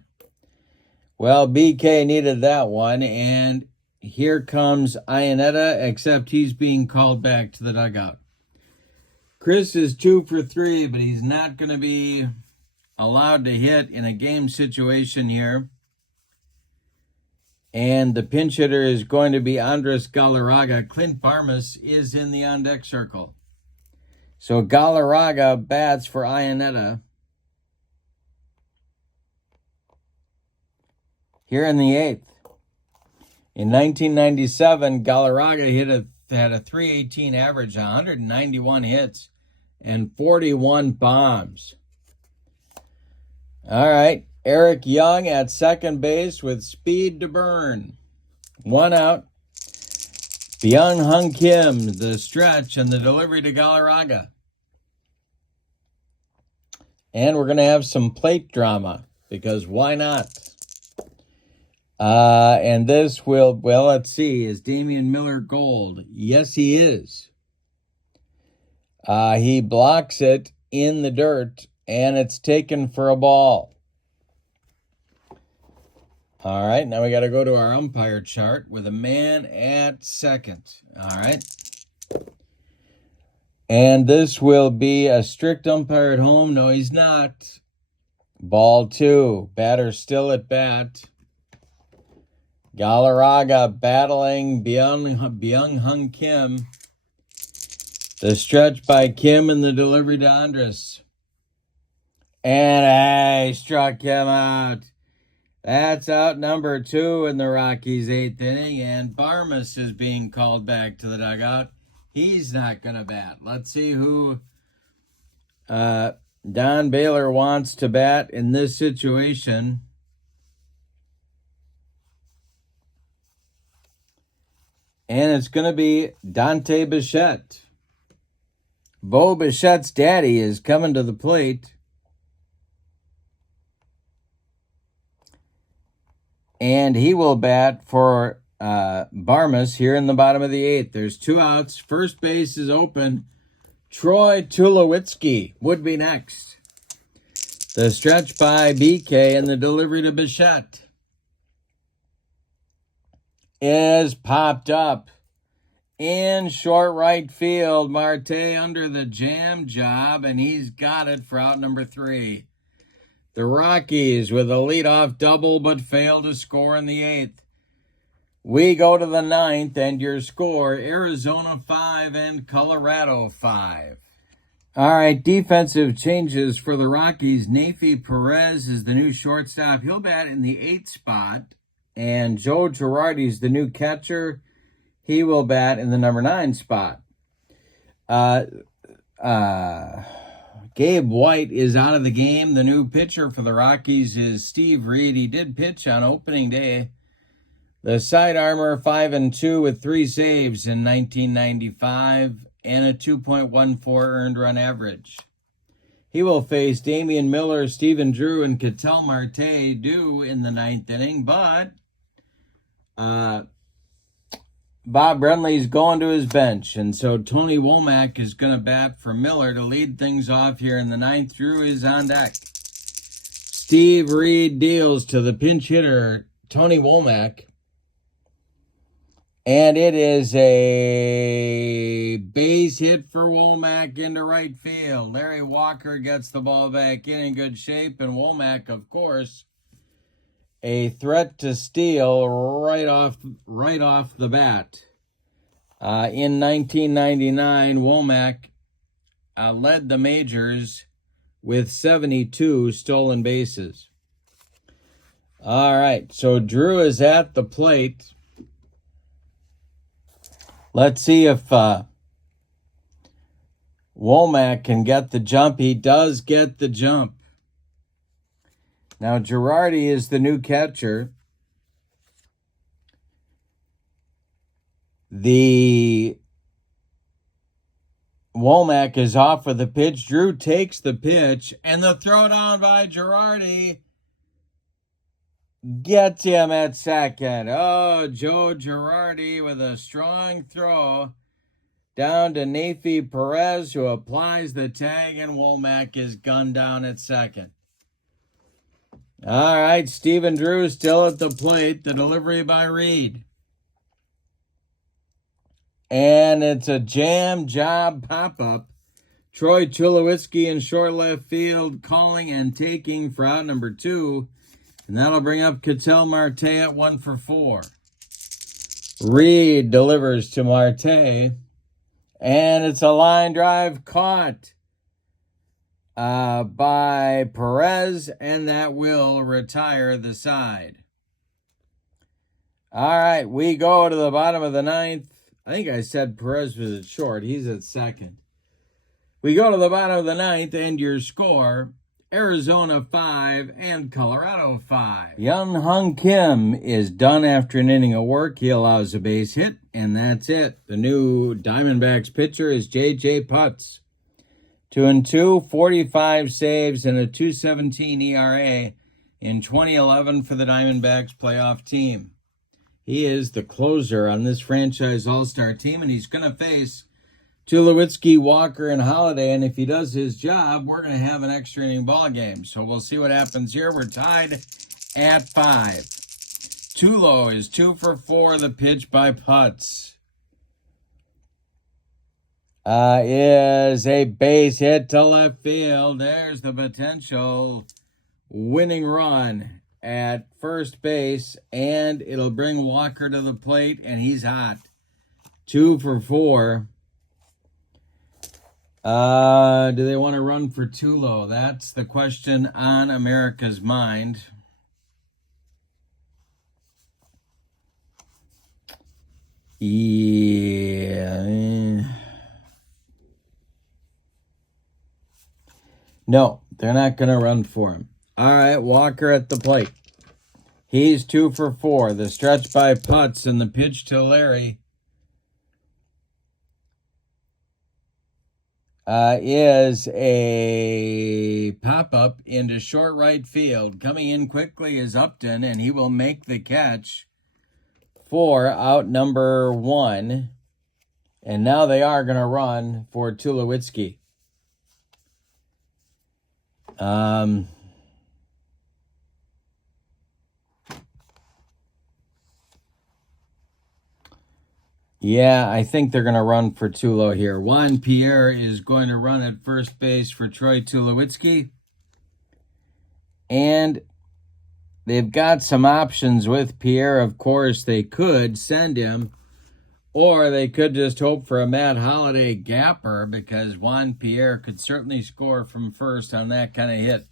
Well, BK needed that one, and here comes Ionetta, except he's being called back to the dugout. Chris is 2 for 3, but he's not going to be allowed to hit in a game situation here. And the pinch hitter is going to be Andres Galarraga. Clint Barmas is in the on-deck circle. So Galarraga bats for Ionetta. Here in the 8th. In 1997, Galarraga had a .318 average, 191 hits, and 41 bombs. All right, Eric Young at second base with speed to burn. 1 out. Byung-Hun Kim, the stretch and the delivery to Galarraga. And we're going to have some plate drama, because why not? And this will, well, let's see, is Damian Miller gold? Yes, he is. He blocks it in the dirt, and it's taken for a ball. All right, now we got to go to our umpire chart with a man at second. All right. And this will be a strict umpire at home. No, he's not. Ball 2. Batter still at bat. Galarraga battling Byung-Hun Kim. The stretch by Kim and the delivery to Andres. And he struck him out. That's out number 2 in the Rockies' 8th inning, and Barmas is being called back to the dugout. He's not going to bat. Let's see who Don Baylor wants to bat in this situation. And it's going to be Dante Bichette. Bo Bichette's daddy is coming to the plate. And he will bat for Barmas here in the bottom of the 8th. There's 2 outs. First base is open. Troy Tulowitzki would be next. The stretch by BK and the delivery to Bichette is popped up in short right field. Marte under the jam job, and he's got it for out number 3. The Rockies with a leadoff double but fail to score in the 8th. We go to the 9th, and your score, Arizona 5 and Colorado 5. All right, defensive changes for the Rockies. Nafi Perez is the new shortstop. He'll bat in the 8th spot. And Joe Girardi's the new catcher. He will bat in the number 9 spot. Gabe White is out of the game. The new pitcher for the Rockies is Steve Reed. He did pitch on opening day. The sidearmer 5-2 with 3 saves in 1995 and a 2.14 earned run average. He will face Damian Miller, Stephen Drew, and Ketel Marte due in the 9th inning, but Bob Brenly's going to his bench, and so Tony Womack is going to bat for Miller to lead things off here in the 9th. Drew is on deck. Steve Reed deals to the pinch hitter, Tony Womack. And it is a base hit for Womack into right field. Larry Walker gets the ball back in good shape. And Womack, of course, a threat to steal right off the bat. In 1999, Womack led the majors with 72 stolen bases. All right, so Drew is at the plate. Let's see if Womack can get the jump. He does get the jump. Now, Girardi is the new catcher. The Womack is off with the pitch. Drew takes the pitch, and the throw down by Girardi gets him at second. Oh, Joe Girardi with a strong throw down to Nafi Perez, who applies the tag, and Womack is gunned down at second. All right, Stephen Drew still at the plate. The delivery by Reed. And it's a jam job pop-up. Troy Tulowitzki in short left field, calling and taking for out number 2. And that'll bring up Ketel Marte at 1 for 4. Reed delivers to Marte. And it's a line drive caught by Perez. And that will retire the side. All right, we go to the bottom of the 9th. I think I said Perez was at short. He's at second. We go to the bottom of the 9th, and your score, Arizona 5 and Colorado 5. Young Hung Kim is done after an inning of work. He allows a base hit, and that's it. The new Diamondbacks pitcher is J.J. Putz. 2-2, 45 saves, and a 2.17 ERA in 2011 for the Diamondbacks playoff team. He is the closer on this franchise all-star team, and he's going to face Tulowitzki, Walker, and Holiday. And if he does his job, we're going to have an extra inning ball game. So we'll see what happens here. We're tied at 5. Tulo is 2 for 4. The pitch by Putz is a base hit to left field. There's the potential winning run at first base, and it'll bring Walker to the plate, and he's hot. 2 for 4. Do they want to run for Tulo? That's the question on America's mind. Yeah. No, they're not going to run for him. All right, Walker at the plate. He's 2 for 4. The stretch by Putz and the pitch to Larry is a pop-up into short right field. Coming in quickly is Upton, and he will make the catch for out number 1. And now they are going to run for Tulowitzki. Yeah, I think they're going to run for Tulo here. Juan Pierre is going to run at first base for Troy Tulowitzki. And they've got some options with Pierre. Of course, they could send him, or they could just hope for a Matt Holliday gapper, because Juan Pierre could certainly score from first on that kind of hit.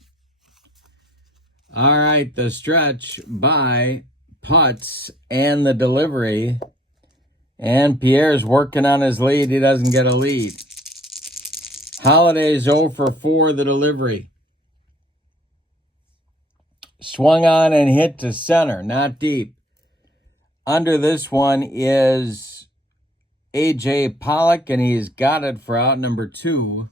All right, the stretch by Putz and the delivery. And Pierre's working on his lead. He doesn't get a lead. Holliday's 0 for 4, the delivery. Swung on and hit to center, not deep. Under this one is A.J. Pollock, and he's got it for out number 2.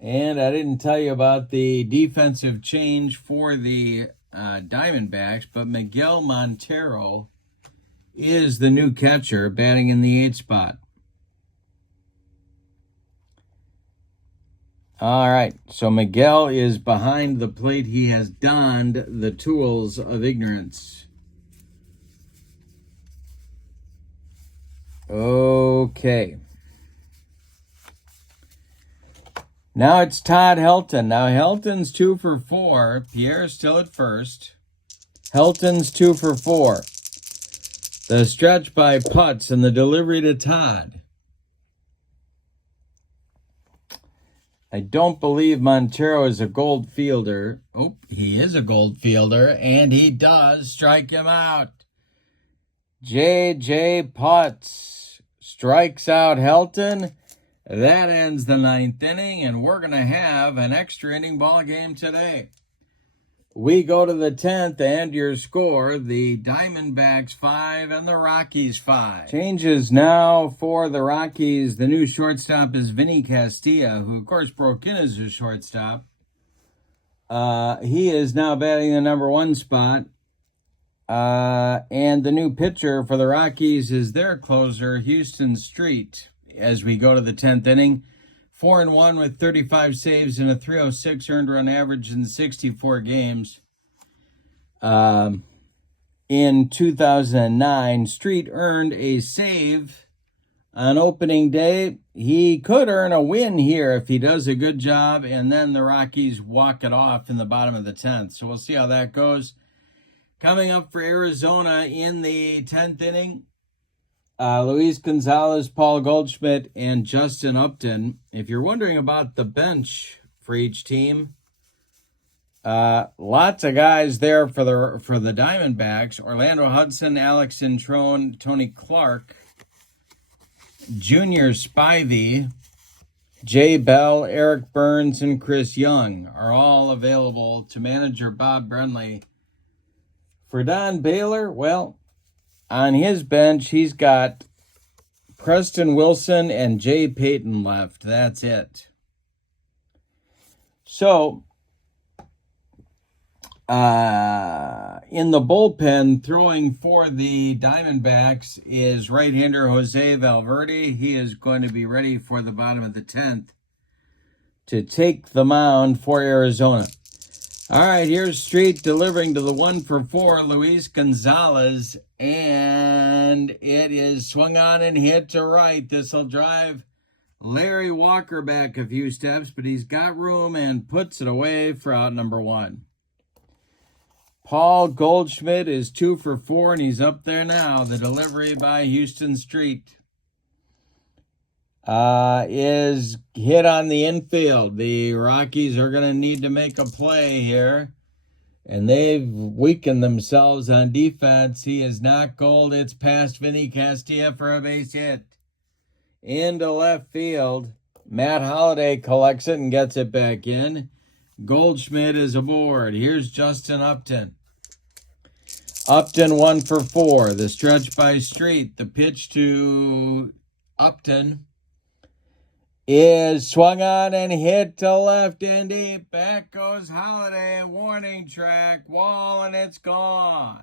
And I didn't tell you about the defensive change for the Diamondbacks, but Miguel Montero is the new catcher, batting in the 8th spot. All right, so Miguel is behind the plate. He has donned the tools of ignorance. Okay. Now it's Todd Helton. Now Helton's 2 for 4. Pierre's still at first. Helton's 2 for 4. The stretch by Putz and the delivery to Todd. I don't believe Montero is a gold fielder. Oh, he is a gold fielder, and he does strike him out. J.J. Putz strikes out Helton. That ends the 9th inning, and we're going to have an extra inning ball game today. We go to the 10th, and your score, the Diamondbacks 5 and the Rockies 5. Changes now for the Rockies. The new shortstop is Vinny Castilla, who, of course, broke in as a shortstop. He is now batting the number 1 spot. And the new pitcher for the Rockies is their closer, Houston Street, as we go to the 10th inning. 4-1 with 35 saves and a 306 earned run average in 64 games. In 2009, Street earned a save on opening day. He could earn a win here if he does a good job, and then the Rockies walk it off in the bottom of the 10th. So we'll see how that goes. Coming up for Arizona in the 10th inning, Luis Gonzalez, Paul Goldschmidt, and Justin Upton. If you're wondering about the bench for each team, lots of guys there for the Diamondbacks. Orlando Hudson, Alex Introne, Tony Clark, Junior Spivey, Jay Bell, Eric Burns, and Chris Young are all available to manager Bob Brenly. For Don Baylor, well, on his bench, he's got Preston Wilson and Jay Payton left. That's it. So, in the bullpen, throwing for the Diamondbacks is right-hander Jose Valverde. He is going to be ready for the bottom of the 10th to take the mound for Arizona. All right, here's Street delivering to the 1 for 4, Luis Gonzalez, and it is swung on and hit to right. This will drive Larry Walker back a few steps, but he's got room and puts it away for out number 1. Paul Goldschmidt is 2 for 4, and he's up there now. The delivery by Houston Street is hit on the infield. The Rockies are going to need to make a play here and they've weakened themselves on defense. He is not gold. It's past Vinny Castilla for a base hit. Into left field. Matt Holliday collects it and gets it back in. Goldschmidt is aboard. Here's Justin Upton. Upton 1 for 4. The stretch by Street. The pitch to Upton is swung on and hit to left and deep. Back goes Holliday. Warning track. Wall, and it's gone.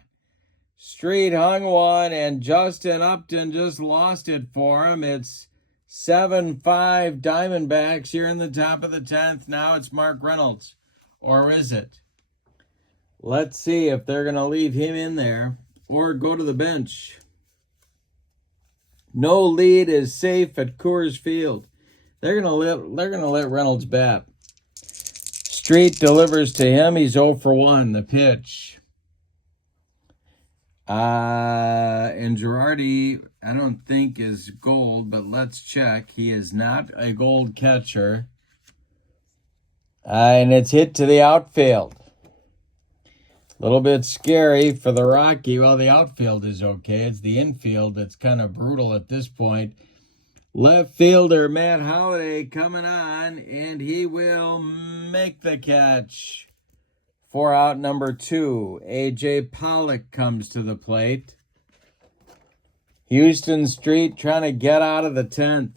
Street hung one, and Justin Upton just lost it for him. It's 7-5 Diamondbacks here in the top of the 10th. Now it's Mark Reynolds. Or is it? Let's see if they're going to leave him in there or go to the bench. No lead is safe at Coors Field. They're going to let Reynolds bat. Street delivers to him. He's 0 for 1. The pitch. And Girardi, I don't think is gold, but let's check. He is not a gold catcher. And it's hit to the outfield. A little bit scary for the Rocky. Well, the outfield is okay. It's the infield that's kind of brutal at this point. Left fielder Matt Holliday coming on, and he will make the catch. For out number 2, A.J. Pollock comes to the plate. Houston Street trying to get out of the 10th.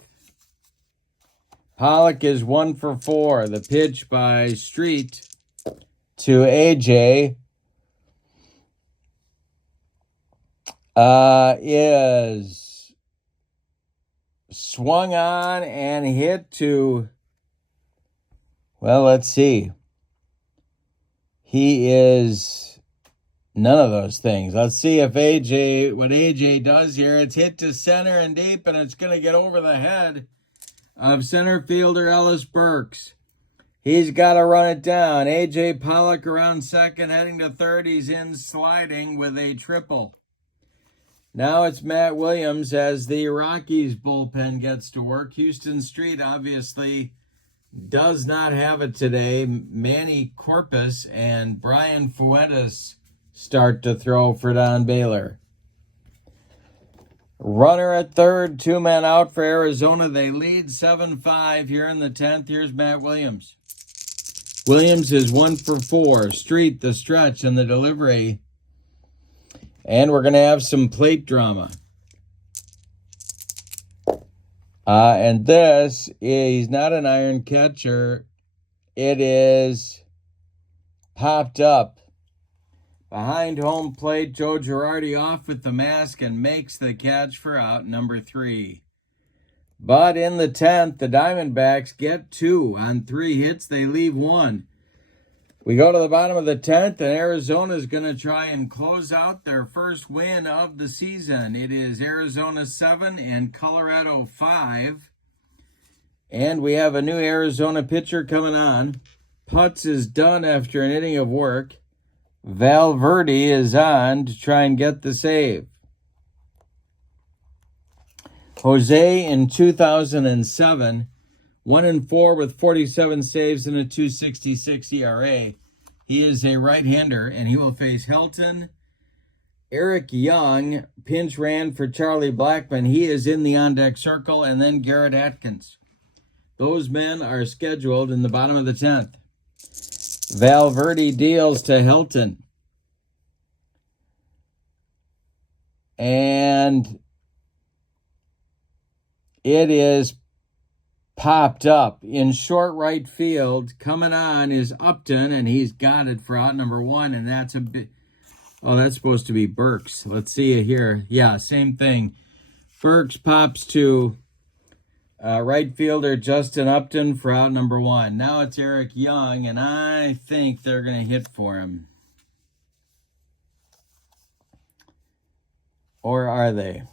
Pollock is 1 for 4. The pitch by Street to A.J. Is swung on and hit to, well, let's see. He is none of those things. Let's see if what AJ does here. It's hit to center and deep, and it's going to get over the head of center fielder Ellis Burks. He's got to run it down. AJ Pollock around second, heading to third. He's in sliding with a triple. Now it's Matt Williams as the Rockies bullpen gets to work. Houston Street obviously does not have it today. Manny Corpus and Brian Fuentes start to throw for Don Baylor. Runner at third, 2 men out for Arizona. They lead 7-5 here in the 10th. Here's Matt Williams. Williams is 1 for 4. Street, the stretch, and the delivery. And we're going to have some plate drama. And this is not an iron catcher. It is popped up. Behind home plate, Joe Girardi off with the mask and makes the catch for out number 3. But in the 10th, the Diamondbacks get 2. On 3 hits, they leave 1. We go to the bottom of the 10th, and Arizona is going to try and close out their first win of the season. It is Arizona 7 and Colorado 5. And we have a new Arizona pitcher coming on. Putz is done after an inning of work. Valverde is on to try and get the save. Jose in 2007, 1-4 with 47 saves and a 2.66 ERA. He is a right-hander, and he will face Helton. Eric Young pinch ran for Charlie Blackmon. He is in the on-deck circle, and then Garrett Atkins. Those men are scheduled in the bottom of the 10th. Valverde deals to Helton. And it is popped up in short right field. Coming on is Upton, and he's got it for out number 1, and that's a bit. Oh, that's supposed to be Burks. Let's see it here. Yeah, same thing. Burks pops to right fielder Justin Upton for out number 1. Now it's Eric Young, and I think they're going to hit for him. Or are they?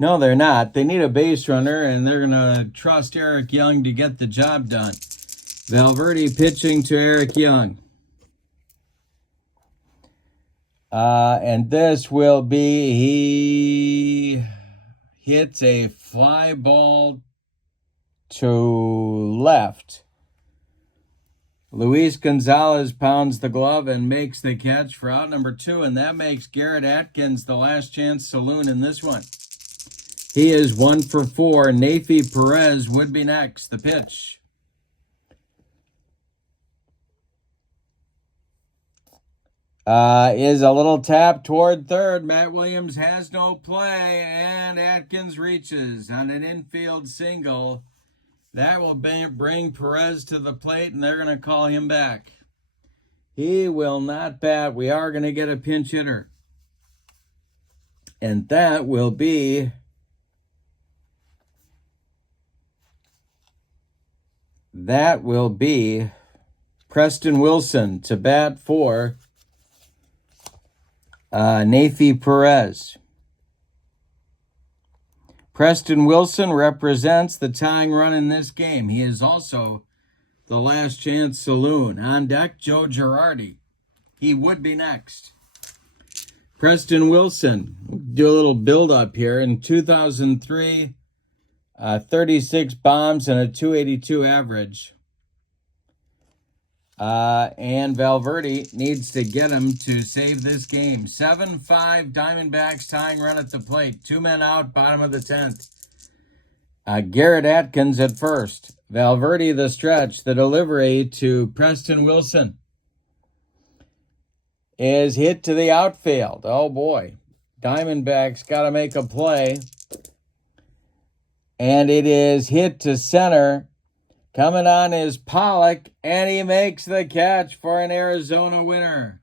No, they're not. They need a base runner, and they're going to trust Eric Young to get the job done. Valverde pitching to Eric Young. And this will be, he hits a fly ball to left. Luis Gonzalez pounds the glove and makes the catch for out number 2, and that makes Garrett Atkins the last chance saloon in this one. He is 1 for 4. Nafi Perez would be next. The pitch. Is a little tap toward third. Matt Williams has no play, and Atkins reaches on an infield single. That will bring Perez to the plate, and they're going to call him back. He will not bat. We are going to get a pinch hitter. And that will be Preston Wilson to bat for Nafi Perez. Preston Wilson represents the tying run in this game. He is also the last chance saloon. On deck, Joe Girardi. He would be next. Preston Wilson, do a little build-up here. In 2003, 36 bombs and a 282 average. And Valverde needs to get him to save this game. 7-5 Diamondbacks tying run at the plate. 2 men out, bottom of the 10th. Garrett Atkins at first. Valverde the stretch. The delivery to Preston Wilson is hit to the outfield. Oh boy. Diamondbacks got to make a play. And it is hit to center. Coming on is Pollock, and he makes the catch for an Arizona winner.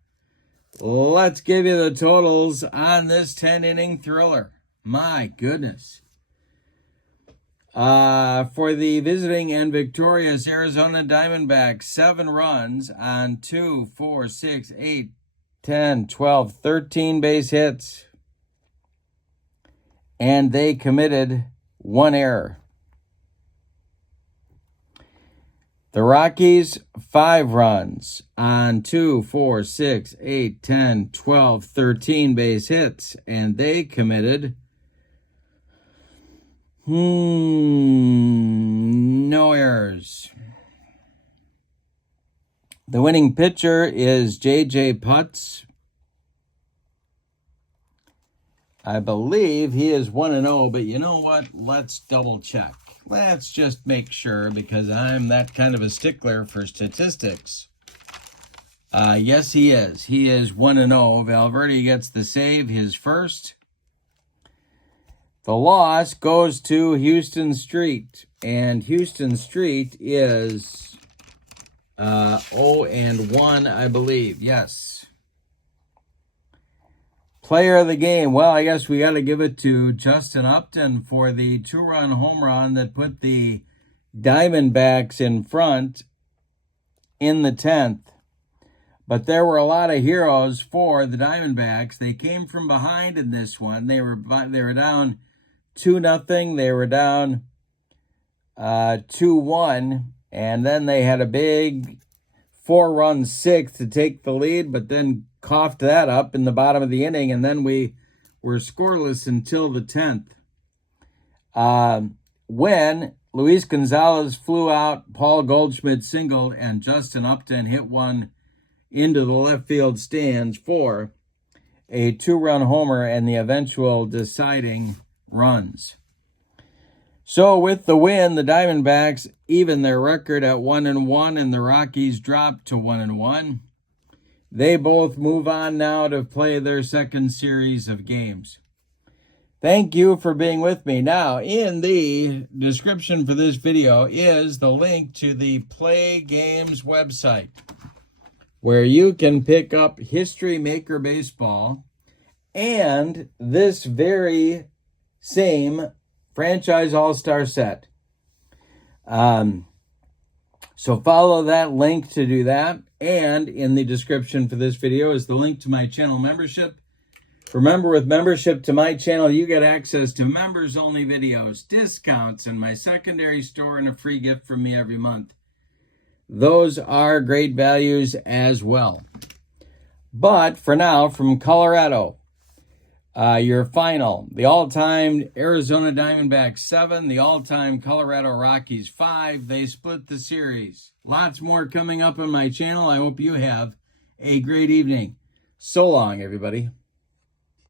Let's give you the totals on this 10-inning thriller. My goodness. For the visiting and victorious Arizona Diamondbacks, 7 runs on 2, 4, 6, 8, 10, 12, 13 base hits. And they committed 1 error. The Rockies, 5 runs on 2, 4, 6, 8, 10, 12, 13 base hits, and they committed no errors. The winning pitcher is J.J. Putz. I believe he is 1-0, but you know what? Let's double check. Let's just make sure, because I'm that kind of a stickler for statistics. Yes, he is. He is 1-0. Valverde gets the save, his first. The loss goes to Houston Street, and Houston Street is 0-1, I believe. Yes. Player of the game. Well, I guess we got to give it to Justin Upton for the 2-run home run that put the Diamondbacks in front in the 10th. But there were a lot of heroes for the Diamondbacks. They came from behind in this one. They were down 2-0. They were down 2-1. And then they had a big 4-run 6th to take the lead, but then coughed that up in the bottom of the inning, and then we were scoreless until the 10th. When Luis Gonzalez flew out, Paul Goldschmidt singled, and Justin Upton hit one into the left field stands for a 2-run homer and the eventual deciding runs. So with the win, the Diamondbacks even their record at 1-1, and the Rockies dropped to 1-1. They both move on now to play their second series of games. Thank you for being with me. Now, in the description for this video is the link to the Play Games website, where you can pick up History Maker Baseball and this very same Franchise All-Star set. So follow that link to do that. And in the description for this video is the link to my channel membership. Remember, with membership to my channel, you get access to members-only videos, discounts, and my secondary store, and a free gift from me every month. Those are great values as well. But for now, from Colorado, Your final, the all-time Arizona Diamondbacks 7, the all-time Colorado Rockies 5. They split the series. Lots more coming up on my channel. I hope you have a great evening. So long, everybody.